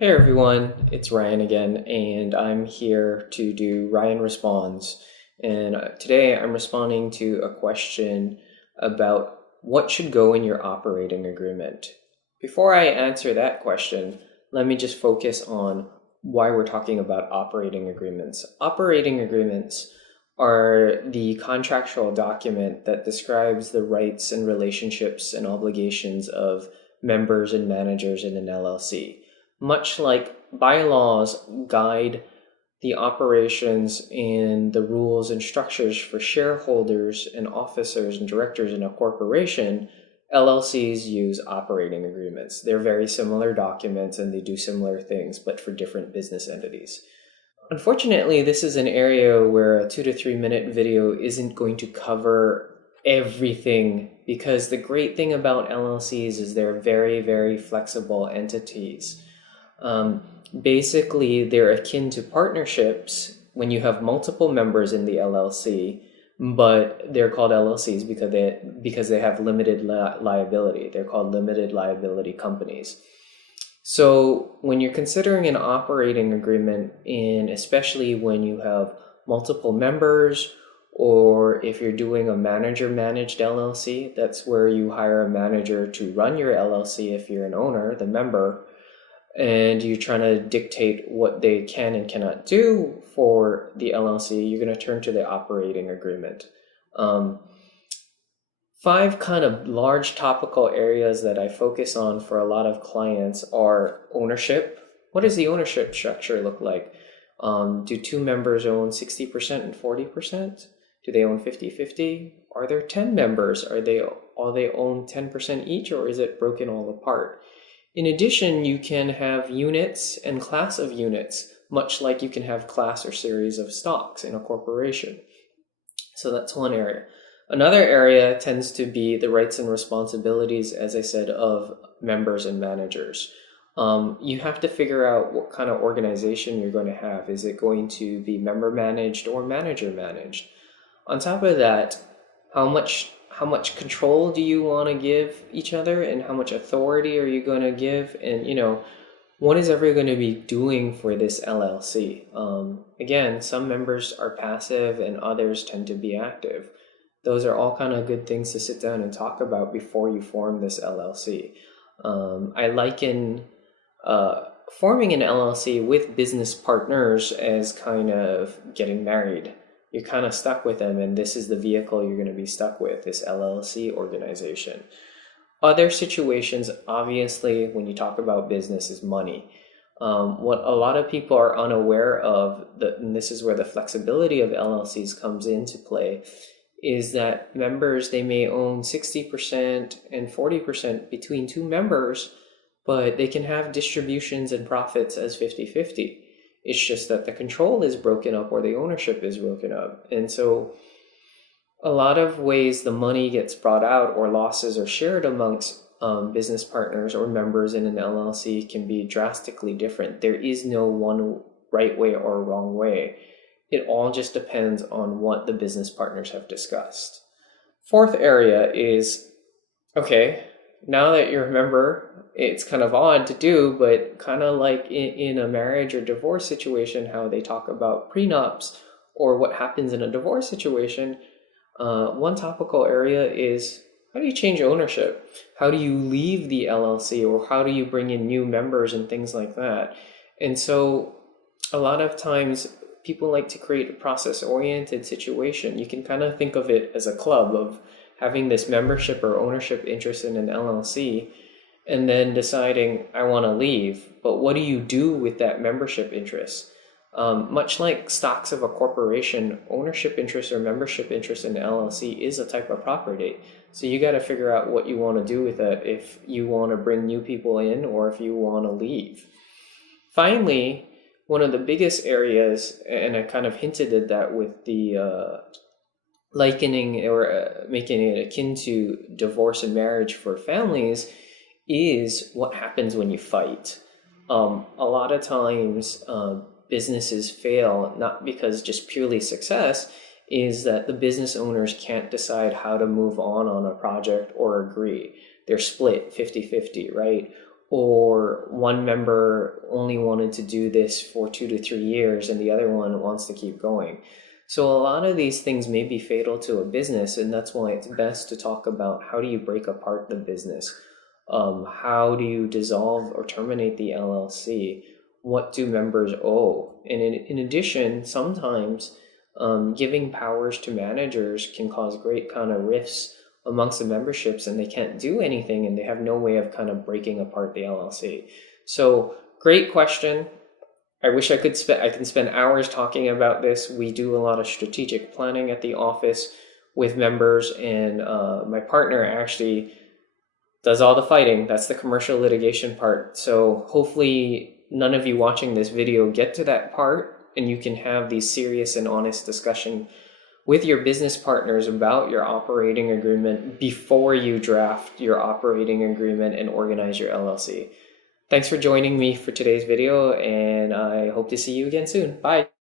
Hey everyone, it's Ryan again, and I'm here to do Ryan Responds. And today I'm responding to a question about what should go in your operating agreement. Before I answer that question, let me just focus on why we're talking about operating agreements. Operating agreements are the contractual document that describes the rights and relationships and obligations of members and managers in an LLC. Much like bylaws guide the operations and the rules and structures for shareholders and officers and directors in a corporation, LLCs use operating agreements. They're very similar documents and they do similar things, but for different business entities. Unfortunately, this is an area where a 2 to 3 minute video isn't going to cover everything, because the great thing about LLCs is they're very, very flexible entities. Basically, they're akin to partnerships when you have multiple members in the LLC, but they're called LLCs because they have limited liability. They're called limited liability companies. So when you're considering an operating agreement, and especially when you have multiple members, or if you're doing a manager managed LLC, that's where you hire a manager to run your LLC if you're an owner, the member, and you're trying to dictate what they can and cannot do for the LLC, you're going to turn to the operating agreement. Five kind of large topical areas that I focus on for a lot of clients are ownership. What does the ownership structure look like? Do two members own 60% and 40%? Do they own 50-50? Are there 10 members? Are they own 10% each, or is it broken all apart? In addition, you can have units and class of units, much like you can have class or series of stocks in a corporation. So that's one area. Another area tends to be the rights and responsibilities, as I said, of members and managers. You have to figure out what kind of organization you're going to have. Is it going to be member managed or manager managed? On top of that, how much control do you want to give each other, and how much authority are you going to give? And, what is everyone going to be doing for this LLC? Again, some members are passive and others tend to be active. Those are all kind of good things to sit down and talk about before you form this LLC. I liken forming an LLC with business partners as kind of getting married. You're kind of stuck with them, and this is the vehicle you're going to be stuck with, this LLC organization. Other situations, obviously, when you talk about business, is money. What a lot of people are unaware of, and this is where the flexibility of LLCs comes into play, is that members, they may own 60% and 40% between two members, but they can have distributions and profits as 50-50. It's just that the control is broken up or the ownership is broken up. And so a lot of ways the money gets brought out or losses are shared amongst business partners or members in an LLC can be drastically different. There is no one right way or wrong way. It all just depends on what the business partners have discussed. Fourth area is, okay, now that you're a member, it's kind of odd to do, but kind of like in a marriage or divorce situation, how they talk about prenups or what happens in a divorce situation. One topical area is, how do you change ownership? How do you leave the LLC, or how do you bring in new members and things like that? And so a lot of times people like to create a process-oriented situation. You can kind of think of it as a club of having this membership or ownership interest in an LLC, and then deciding, I want to leave. But what do you do with that membership interest? Much like stocks of a corporation, ownership interest or membership interest in the LLC is a type of property. So you got to figure out what you want to do with it, if you want to bring new people in or if you want to leave. Finally, one of the biggest areas, and I kind of hinted at that with the likening or making it akin to divorce and marriage for families, is what happens when you fight. A lot of times businesses fail not because just purely success, is that the business owners can't decide how to move on a project or agree. They're split 50-50, right? or one member only wanted to do this for 2 to 3 years and the other one wants to keep going. So a lot of these things may be fatal to a business, and that's why it's best to talk about how do you break apart the business. How do you dissolve or terminate the LLC? What do members owe? And in addition, sometimes giving powers to managers can cause great kind of rifts amongst the memberships, and they can't do anything and they have no way of kind of breaking apart the LLC. So great question. I wish I can spend hours talking about this. We do a lot of strategic planning at the office with members, and my partner actually does all the fighting. That's the commercial litigation part. So hopefully none of you watching this video get to that part, and you can have these serious and honest discussion with your business partners about your operating agreement before you draft your operating agreement and organize your LLC. Thanks for joining me for today's video, and I hope to see you again soon. Bye.